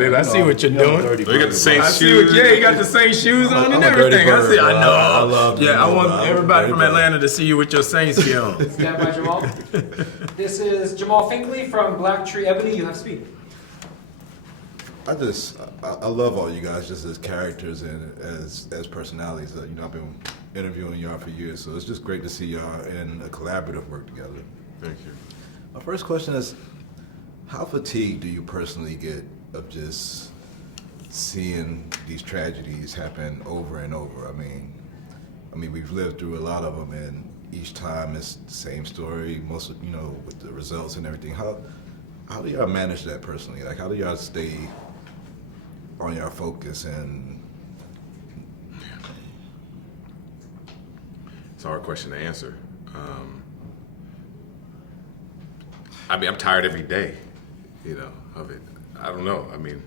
baby. I see what you're doing. So you got the same I shoes. see what, yeah, you got the same shoes on and everything. I see. I know. I love. Yeah, I want everybody from Atlanta to see you with your Saints gear on. Stand by, Jamal. This is Jamal Finkley from BLACKTREE Ebony. You have speed. I love all you guys just as characters and as personalities. You know, I've been interviewing y'all for years, so it's just great to see y'all in a collaborative work together. Thank you. My first question is, how fatigued do you personally get of just seeing these tragedies happen over and over? I mean, we've lived through a lot of them, and each time it's the same story. Most of, you know, with the results and everything. How do y'all manage that personally? Like, how do y'all stay on your focus? And it's a hard question to answer. I mean, I'm tired every day, you know, of it. I don't know. I mean,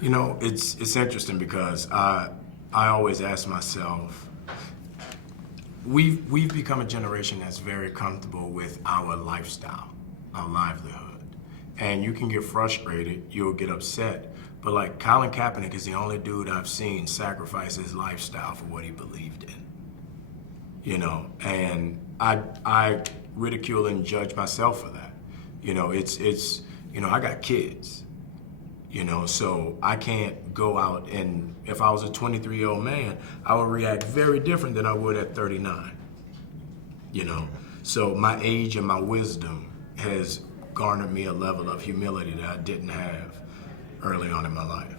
You know, it's interesting because I always ask myself, we've become a generation that's very comfortable with our lifestyle, our livelihood. And you can get frustrated, you'll get upset. But like Colin Kaepernick is the only dude I've seen sacrifice his lifestyle for what he believed in. You know, and I ridicule and judge myself for that. You know, it's you know, I got kids. You know, so I can't go out and if I was a 23-year-old man, I would react very different than I would at 39. You know, so my age and my wisdom has garnered me a level of humility that I didn't have early on in my life.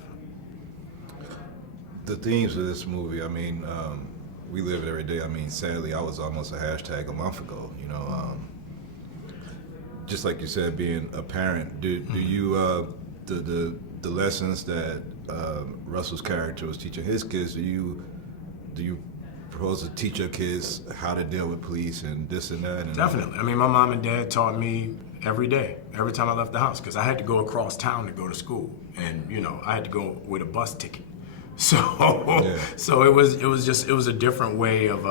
the themes of this movie, I mean, we live it every day. I mean, sadly, I was almost a hashtag a month ago, you know. Just like you said, being a parent, do you, the lessons that Russell's character was teaching his kids, do you propose to teach your kids how to deal with police and this and that? And Definitely. I mean, my mom and dad taught me every day, every time I left the house, because I had to go across town to go to school, and you know, I had to go with a bus ticket. So, Yeah. so it was a different way of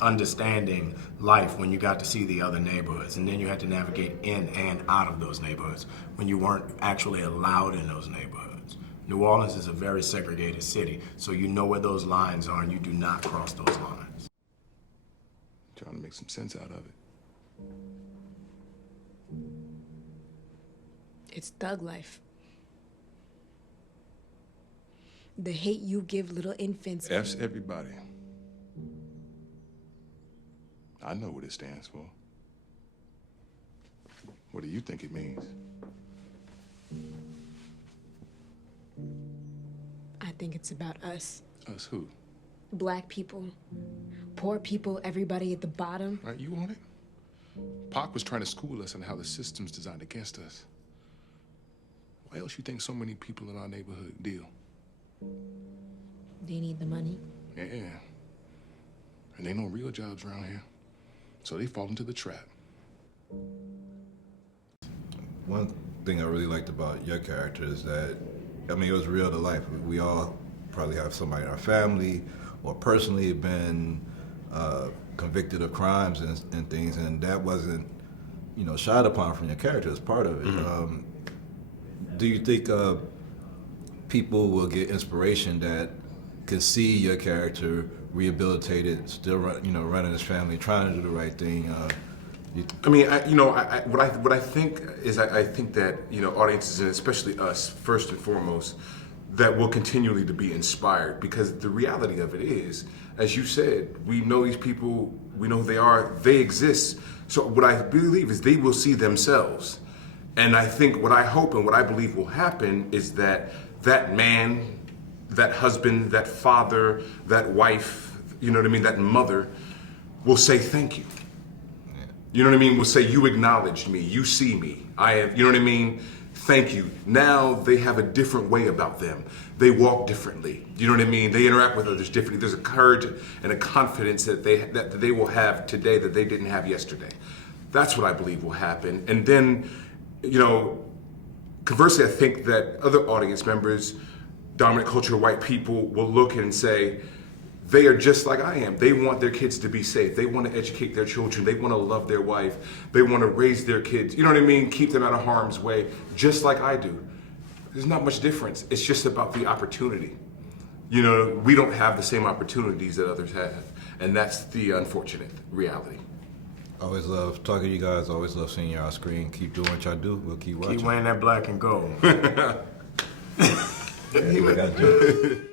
understanding life when you got to see the other neighborhoods, and then you had to navigate in and out of those neighborhoods when you weren't actually allowed in those neighborhoods. New Orleans is a very segregated city, so you know where those lines are, and you do not cross those lines. Trying to make some sense out of it. It's thug life. The hate you give little infants. F's everybody. I know what it stands for. What do you think it means? I think it's about us. Us who? Black people, poor people, everybody at the bottom. Right, you want it? Pac was trying to school us on how the system's designed against us. Why else you think so many people in our neighborhood deal? They need the money. Yeah. And ain't no real jobs around here. So they fall into the trap. One thing I really liked about your character is that, I mean, it was real to life. We all probably have somebody in our family or personally been convicted of crimes and things, and that wasn't, you know, shied upon from your character as part of it. Mm-hmm. Do you think people will get inspiration that can see your character rehabilitated, still running his family, trying to do the right thing? I mean, what I think is, I think that, you know, audiences, and especially us, first and foremost, that will continually to be inspired, because the reality of it is, as you said, we know these people, we know who they are, they exist. So what I believe is they will see themselves. And I think what I hope and what I believe will happen is that that man, that husband, that father, that wife, you know what I mean, that mother will say thank you. You know what I mean? Will say, you acknowledged me, you see me, I have, you know what I mean? Thank you. Now they have a different way about them. They walk differently. You know what I mean? They interact with others differently. There's a courage and a confidence that they will have today that they didn't have yesterday. That's what I believe will happen. And then, you know, conversely, I think that other audience members, dominant culture white people, will look and say, they are just like I am. They want their kids to be safe. They want to educate their children. They want to love their wife. They want to raise their kids. You know what I mean? Keep them out of harm's way, just like I do. There's not much difference. It's just about the opportunity. You know, we don't have the same opportunities that others have, and that's the unfortunate reality. Always love talking to you guys. Always love seeing you on screen. Keep doing what y'all do. We'll keep watching. Keep wearing that black and gold. Yeah, you gotta do it.